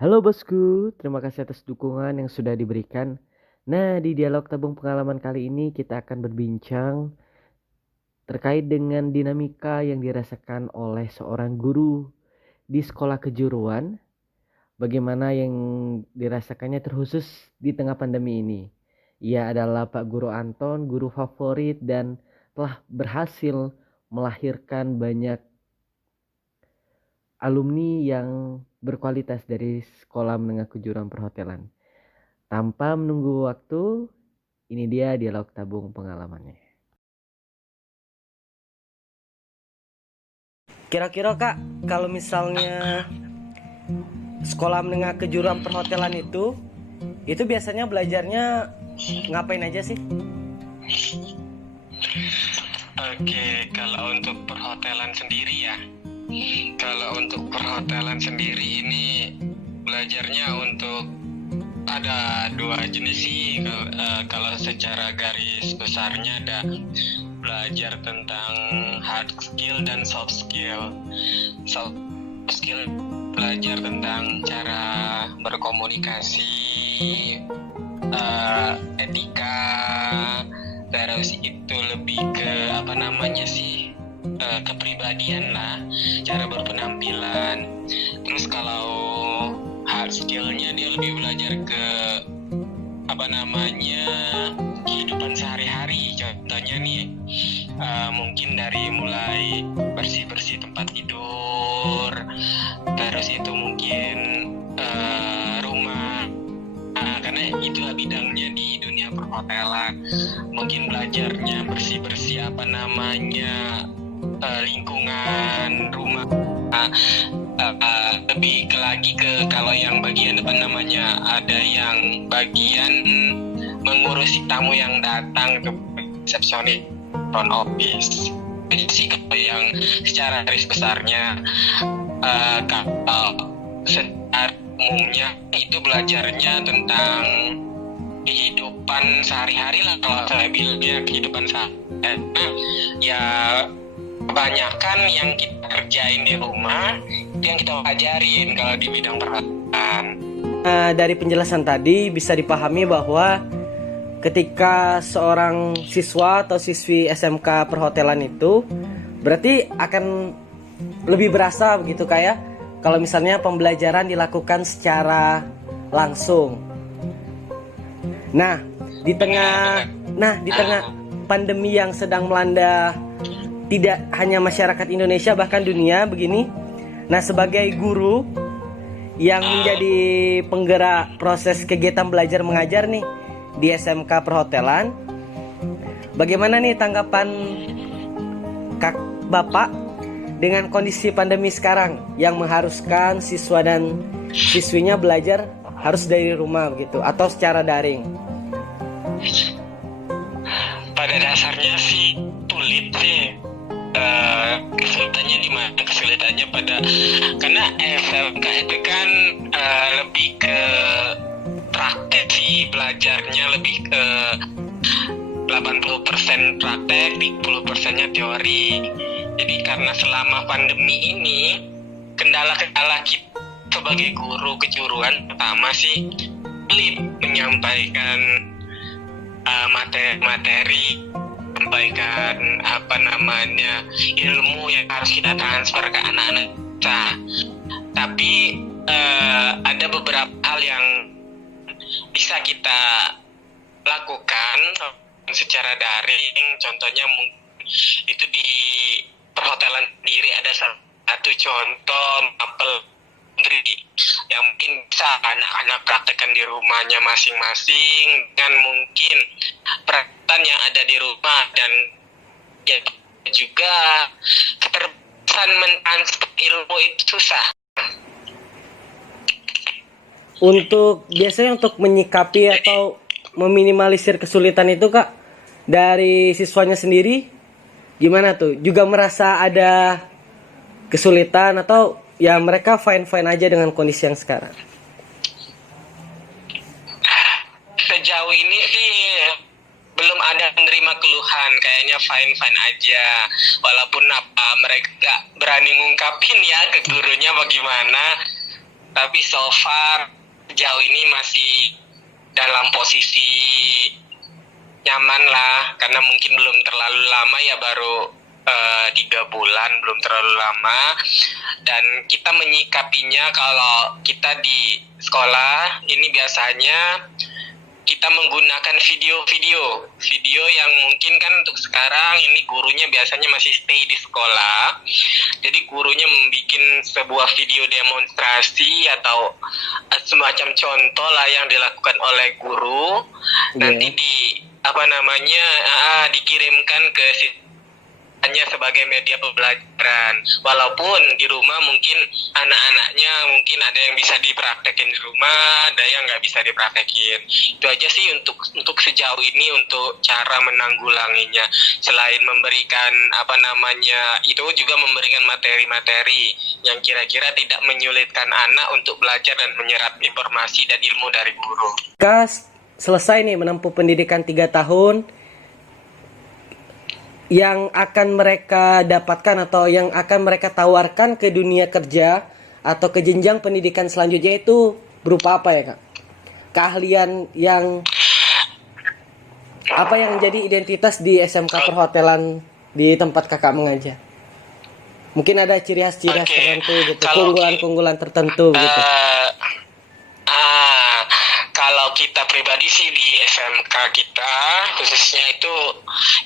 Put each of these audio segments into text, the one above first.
Halo bosku, terima kasih atas dukungan yang sudah diberikan. Nah, di dialog tabung pengalaman kali ini kita akan berbincang terkait dengan dinamika yang dirasakan oleh seorang guru di sekolah kejuruan. Bagaimana yang dirasakannya terkhusus di tengah pandemi ini. Ia adalah Pak Guru Anton, guru favorit dan telah berhasil melahirkan banyak alumni yang berkualitas dari sekolah menengah kejuruan perhotelan. Tanpa menunggu waktu, ini dia dialog tabung pengalamannya. Kira-kira Kak, kalau misalnya sekolah menengah kejuruan perhotelan itu biasanya belajarnya ngapain aja sih? Oke, kalau untuk perhotelan sendiri ya. Kalau untuk perhotelan sendiri ini belajarnya untuk ada dua jenis sih. Kalau secara garis besarnya ada belajar tentang hard skill dan soft skill. Soft skill belajar tentang cara berkomunikasi, etika, terus itu lebih ke kepribadian lah, cara berpenampilan. Terus kalau hard skillnya dia lebih belajar ke kehidupan sehari-hari. Contohnya nih, mungkin dari mulai bersih-bersih tempat tidur, terus itu mungkin rumah. Karena itulah bidangnya di dunia perhotelan. Mungkin belajarnya bersih-bersih lingkungan rumah. Lebih lagi ke kalau yang bagian ada yang bagian mengurusi tamu yang datang ke resepsionis front office. Itu sih kalau yang secara garis besarnya. Kalau secara umumnya itu belajarnya tentang kehidupan sehari-hari lah, kalau saya bilangnya kehidupan sehari-hari. Ya kebanyakan yang kita kerjain di rumah itu yang kita pelajarin kalau di bidang perhotelan. Dari penjelasan tadi bisa dipahami bahwa ketika seorang siswa atau siswi SMK perhotelan itu berarti akan lebih berasa begitu kayak kalau misalnya pembelajaran dilakukan secara langsung. Nah, di tengah pandemi yang sedang melanda tidak hanya masyarakat Indonesia bahkan dunia begini. Nah, sebagai guru yang menjadi penggerak proses kegiatan belajar mengajar nih di SMK perhotelan, bagaimana nih tanggapan Bapak dengan kondisi pandemi sekarang yang mengharuskan siswa dan siswinya belajar harus dari rumah begitu atau secara daring? Pada dasarnya sih sulit sih. Kesulitannya di mana? Kesulitannya karena SMK itu kan lebih ke praktek sih, belajarnya lebih ke 80% praktek, 30%-nya teori. Jadi karena selama pandemi ini kendala-kendala kita sebagai guru kejuruan pertama sih sulit menyampaikan materi-materi, menyampaikan ilmu yang harus kita transfer ke anak-anak kita. Tapi ada beberapa hal yang bisa kita lakukan secara daring. Contohnya itu di perhotelan sendiri ada satu contoh mapel yang mungkin bisa anak-anak praktekkan di rumahnya masing-masing dengan mungkin peralatan yang ada di rumah, dan ya juga keterbatasan mentransfer ilmu itu susah. Biasanya untuk menyikapi atau meminimalisir kesulitan itu Kak, dari siswanya sendiri gimana tuh? Juga merasa ada kesulitan atau ya mereka fine-fine aja dengan kondisi yang sekarang? Sejauh ini sih belum ada menerima keluhan, kayaknya fine-fine aja. Walaupun mereka berani ngungkapin ya ke gurunya bagaimana. Tapi so far sejauh ini masih dalam posisi nyaman lah, karena mungkin belum terlalu lama ya, baru 3 bulan, belum terlalu lama. Dan kita menyikapinya, kalau kita di sekolah ini biasanya kita menggunakan video yang mungkin kan untuk sekarang ini gurunya biasanya masih stay di sekolah, jadi gurunya membuat sebuah video demonstrasi atau semacam contoh lah yang dilakukan oleh guru. Nanti dikirimkan ke hanya sebagai media pembelajaran. Walaupun di rumah mungkin anak-anaknya mungkin ada yang bisa dipraktekin di rumah, ada yang nggak bisa dipraktekin. Itu aja sih untuk sejauh ini untuk cara menanggulanginya. Selain memberikan itu juga memberikan materi-materi yang kira-kira tidak menyulitkan anak untuk belajar dan menyerap informasi dan ilmu dari guru. Selesai nih menempuh pendidikan 3 tahun, yang akan mereka dapatkan atau yang akan mereka tawarkan ke dunia kerja atau ke jenjang pendidikan selanjutnya itu berupa apa ya, Kak? Keahlian yang apa yang jadi identitas di SMK Perhotelan di tempat Kakak mengajar? Mungkin ada ciri khas tertentu gitu, keunggulan-keunggulan tertentu gitu. Kalau kita pribadi sih di SMK kita khususnya itu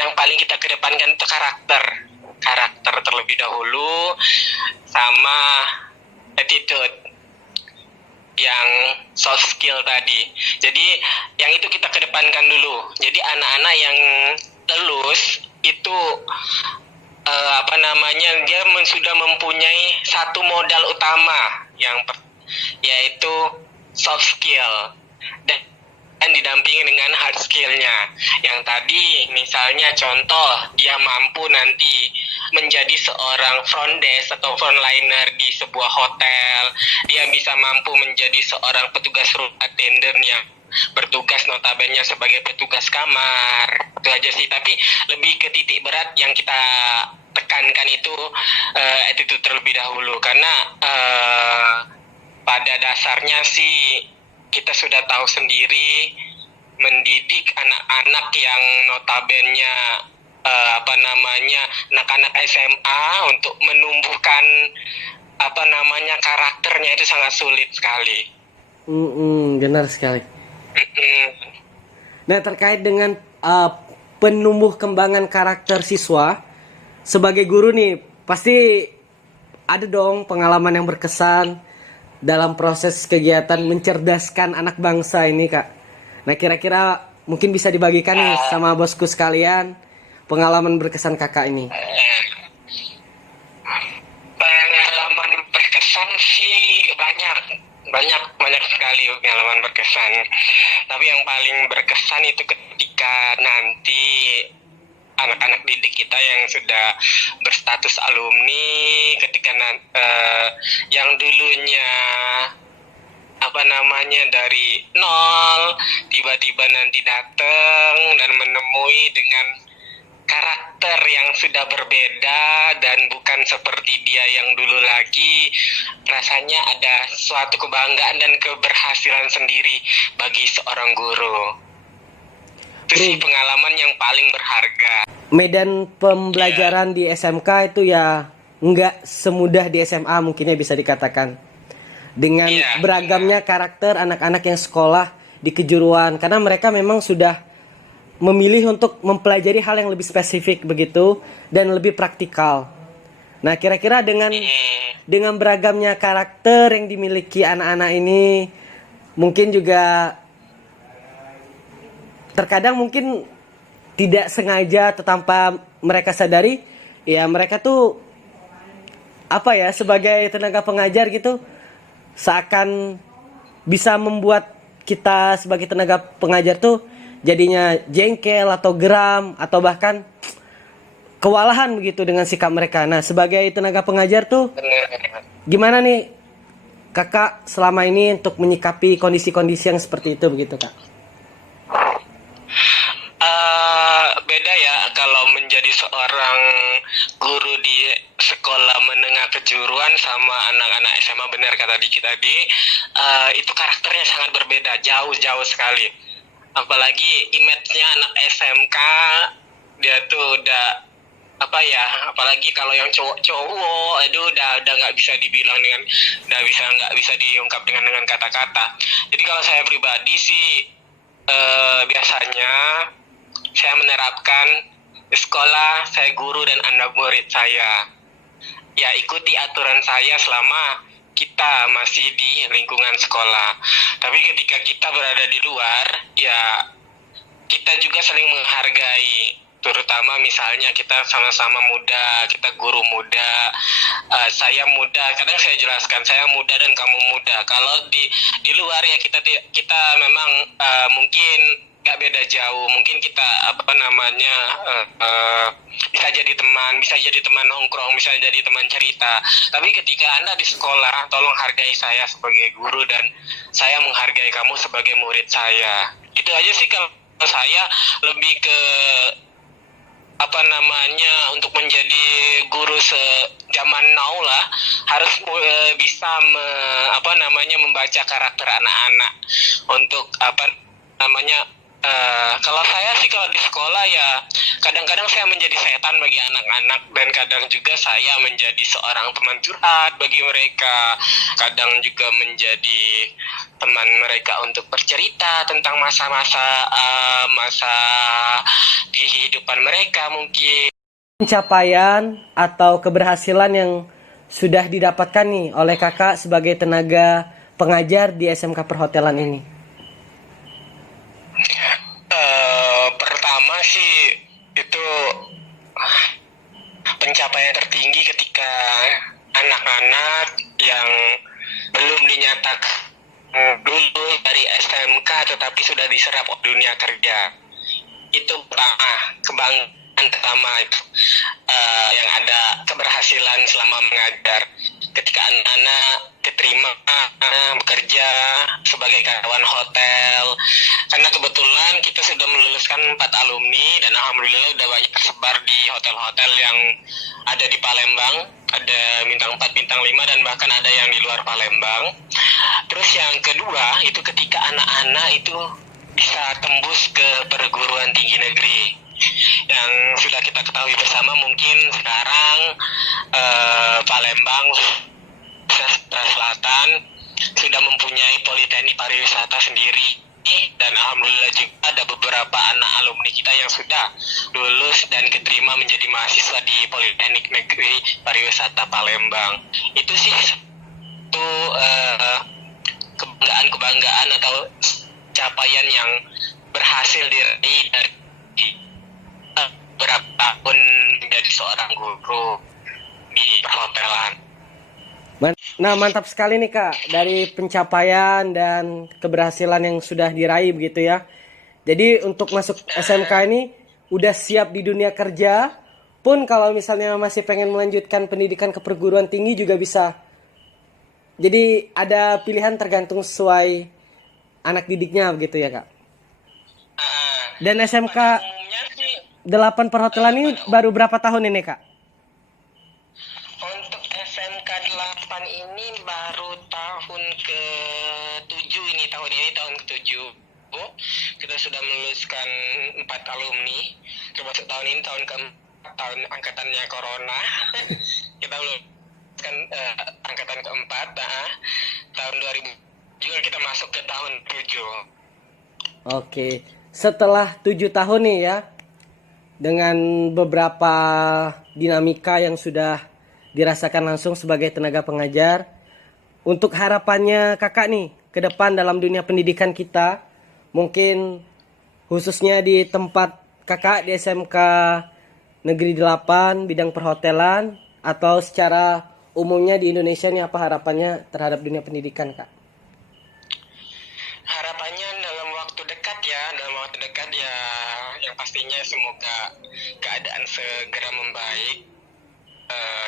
yang paling kita kedepankan itu karakter terlebih dahulu, sama attitude, yang soft skill tadi. Jadi yang itu kita kedepankan dulu. Jadi anak-anak yang lulus itu dia sudah mempunyai satu modal utama yaitu soft skill, dan didampingi dengan hard skill-nya. Yang tadi misalnya contoh, dia mampu nanti menjadi seorang front desk atau frontliner di sebuah hotel, dia bisa mampu menjadi seorang petugas room attendant yang bertugas notabene sebagai petugas kamar. Itu aja sih, tapi lebih ke titik berat yang kita tekankan itu attitude terlebih dahulu, karena pada dasarnya sih kita sudah tahu sendiri, mendidik anak-anak yang notabene anak-anak SMA untuk menumbuhkan karakternya itu sangat sulit sekali. Benar sekali. Nah, terkait dengan penumbuh kembangan karakter siswa, sebagai guru nih pasti ada dong pengalaman yang berkesan dalam proses kegiatan mencerdaskan anak bangsa ini, Kak. Nah, kira-kira mungkin bisa dibagikan nih sama bosku sekalian pengalaman berkesan Kakak ini. Pengalaman berkesan sih banyak sekali pengalaman berkesan. Tapi yang paling berkesan itu ketika nanti anak-anak didik kita yang sudah berstatus alumni, ketika yang dulunya dari nol tiba-tiba nanti datang dan menemui dengan karakter yang sudah berbeda dan bukan seperti dia yang dulu lagi. Rasanya ada suatu kebanggaan dan keberhasilan sendiri bagi seorang guru. Itu sih pengalaman yang paling berharga. Medan pembelajaran di SMK itu ya nggak semudah di SMA mungkinnya bisa dikatakan. Dengan beragamnya karakter anak-anak yang sekolah di kejuruan, karena mereka memang sudah memilih untuk mempelajari hal yang lebih spesifik begitu dan lebih praktikal. Nah, kira-kira dengan beragamnya karakter yang dimiliki anak-anak ini, mungkin juga terkadang mungkin tidak sengaja atau tanpa mereka sadari, ya mereka tuh sebagai tenaga pengajar gitu, seakan bisa membuat kita sebagai tenaga pengajar tuh jadinya jengkel atau geram atau bahkan kewalahan begitu dengan sikap mereka. Nah, sebagai tenaga pengajar tuh gimana nih Kakak selama ini untuk menyikapi kondisi-kondisi yang seperti itu begitu, Kak? Beda ya kalau menjadi seorang guru di sekolah menengah kejuruan sama anak-anak SMA, benar kata Diki tadi, itu karakternya sangat berbeda, jauh-jauh sekali. Apalagi image-nya anak SMK, dia tuh udah apa ya, apalagi kalau yang cowok-cowok itu udah nggak bisa dibilang dengan, nggak bisa diungkap dengan kata-kata. Jadi kalau saya pribadi sih biasanya saya menerapkan di sekolah, saya guru dan anak murid saya ya ikuti aturan saya selama kita masih di lingkungan sekolah. Tapi ketika kita berada di luar, ya kita juga saling menghargai, terutama misalnya kita sama-sama muda, kita guru muda, saya muda, kadang saya jelaskan saya muda dan kamu muda. Kalau di luar ya kita memang mungkin nggak beda jauh, mungkin kita bisa jadi teman nongkrong, bisa jadi teman cerita. Tapi ketika Anda di sekolah, tolong hargai saya sebagai guru dan saya menghargai kamu sebagai murid saya. Itu aja sih kalau saya lebih ke untuk menjadi guru sejaman now lah, harus bisa membaca karakter anak-anak untuk kalau saya sih kalau di sekolah ya kadang-kadang saya menjadi setan bagi anak-anak, dan kadang juga saya menjadi seorang teman curhat bagi mereka, kadang juga menjadi teman mereka untuk bercerita tentang masa-masa di kehidupan mereka mungkin. Pencapaian atau keberhasilan yang sudah didapatkan nih oleh kakak sebagai tenaga pengajar di SMK Perhotelan ini? Pertama sih itu pencapaian tertinggi ketika anak-anak yang belum dinyatakan lulus dari SMK tetapi sudah diserap dunia kerja. Itu pertama, kebanggaan pertama itu yang ada keberhasilan selama mengajar. Ketika anak-anak diterima bekerja sebagai karyawan hotel, karena kebetulan kita sudah meluluskan 4 alumni dan alhamdulillah udah banyak tersebar di hotel-hotel yang ada di Palembang, ada bintang 4, bintang 5 dan bahkan ada yang di luar Palembang. Terus yang kedua itu ketika anak-anak itu bisa tembus ke perguruan tinggi negeri yang sudah kita ketahui bersama. Mungkin sekarang Palembang Selatan sudah mempunyai Politeknik Pariwisata sendiri, dan alhamdulillah juga ada beberapa anak alumni kita yang sudah lulus dan keterima menjadi mahasiswa di Politeknik Negeri Pariwisata Palembang. Itu sih satu kebanggaan atau capaian yang berhasil diraih dari beberapa tahun menjadi seorang guru di perhotelan. Nah, mantap sekali nih Kak, dari pencapaian dan keberhasilan yang sudah diraih begitu ya. Jadi untuk masuk SMK ini udah siap di dunia kerja, pun kalau misalnya masih pengen melanjutkan pendidikan ke perguruan tinggi juga bisa. Jadi ada pilihan tergantung sesuai anak didiknya begitu ya Kak. Dan SMK 8 Perhotelan ini baru berapa tahun ini Kak? Untuk SMK 8 ini baru tahun ke-7 ini, tahun ke-7. Kita sudah meluluskan 4 alumni, termasuk tahun ini tahun angkatannya Corona. Kita meluluskan angkatan keempat, tahun 2000 juga kita masuk ke tahun 7. Oke, setelah 7 tahun nih ya, dengan beberapa dinamika yang sudah dirasakan langsung sebagai tenaga pengajar, untuk harapannya kakak nih ke depan dalam dunia pendidikan kita, mungkin khususnya di tempat kakak di SMK Negeri 8 bidang perhotelan, atau secara umumnya di Indonesia nih, apa harapannya terhadap dunia pendidikan kak? Harapannya dalam waktu dekat ya yang pastinya semoga keadaan segera membaik,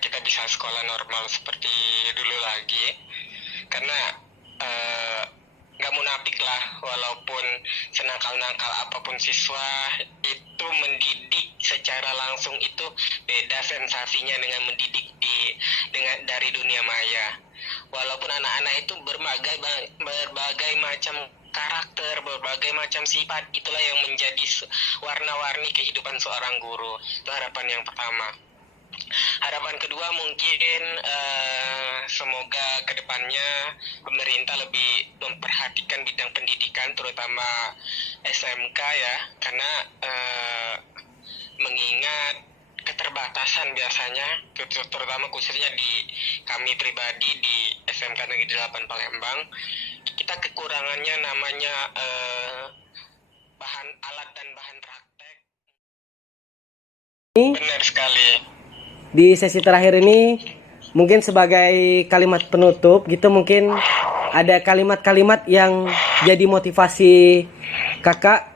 kita bisa sekolah normal seperti dulu lagi, karena nggak munafik lah, walaupun senakal-nakal apapun siswa itu mendidik secara langsung itu beda sensasinya dengan mendidik di dari dunia maya. Walaupun anak-anak itu berbagai macam karakter, berbagai macam sifat, itulah yang menjadi warna-warni kehidupan seorang guru. Itu harapan yang pertama. Harapan kedua mungkin semoga kedepannya pemerintah lebih memperhatikan bidang pendidikan, terutama SMK ya, karena mengingat keterbatasan biasanya, terutama khususnya di kami pribadi di SMK Negeri 8 Palembang, kita kekurangannya namanya bahan alat dan bahan praktek. Benar sekali. Di sesi terakhir ini mungkin sebagai kalimat penutup gitu, mungkin ada kalimat-kalimat yang jadi motivasi kakak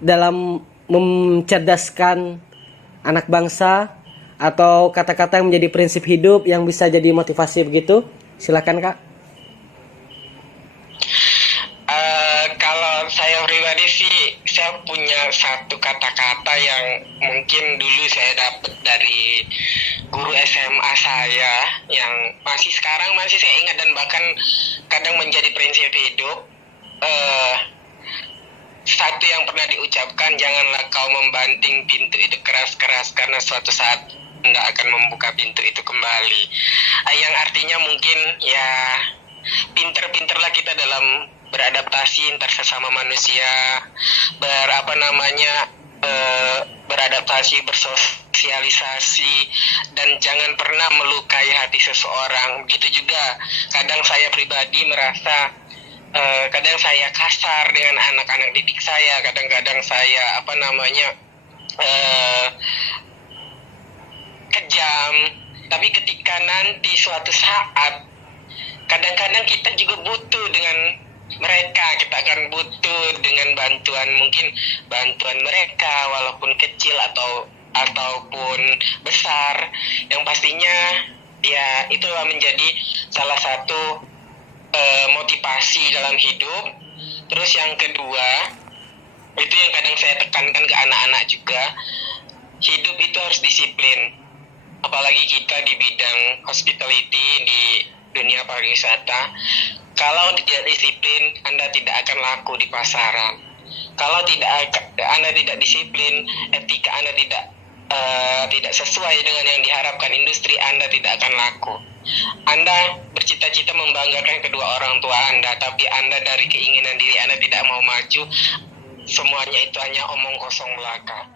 dalam mencerdaskan anak bangsa, atau kata-kata yang menjadi prinsip hidup yang bisa jadi motivasi begitu. Silakan kak. Kalau saya pribadi sih, saya punya satu kata-kata yang mungkin dulu saya dapat dari guru SMA saya, yang sekarang masih saya ingat dan bahkan kadang menjadi prinsip hidup. Satu yang pernah diucapkan, janganlah kau membanting pintu itu keras-keras, karena suatu saat Anda akan membuka pintu itu kembali. Yang artinya mungkin ya pinter-pinterlah kita dalam beradaptasi antar sesama manusia, beradaptasi, bersosialisasi, dan jangan pernah melukai hati seseorang. Begitu juga kadang saya pribadi merasa kadang saya kasar dengan anak-anak didik saya, kadang-kadang saya kejam. Tapi ketika nanti suatu saat kadang-kadang kita juga butuh dengan mereka, kita akan butuh dengan mungkin bantuan mereka, walaupun kecil ataupun besar, yang pastinya ya itulah menjadi salah satu motivasi dalam hidup. Terus yang kedua, itu yang kadang saya tekankan ke anak-anak juga, hidup itu harus disiplin. Apalagi kita di bidang hospitality, di dunia pariwisata. Kalau tidak disiplin, Anda tidak akan laku di pasaran. Kalau Anda tidak disiplin, etika Anda tidak sesuai dengan yang diharapkan industri, Anda tidak akan laku. Anda bercita-cita membanggakan kedua orang tua Anda, tapi Anda dari keinginan diri Anda tidak mau maju, semuanya itu hanya omong kosong belaka.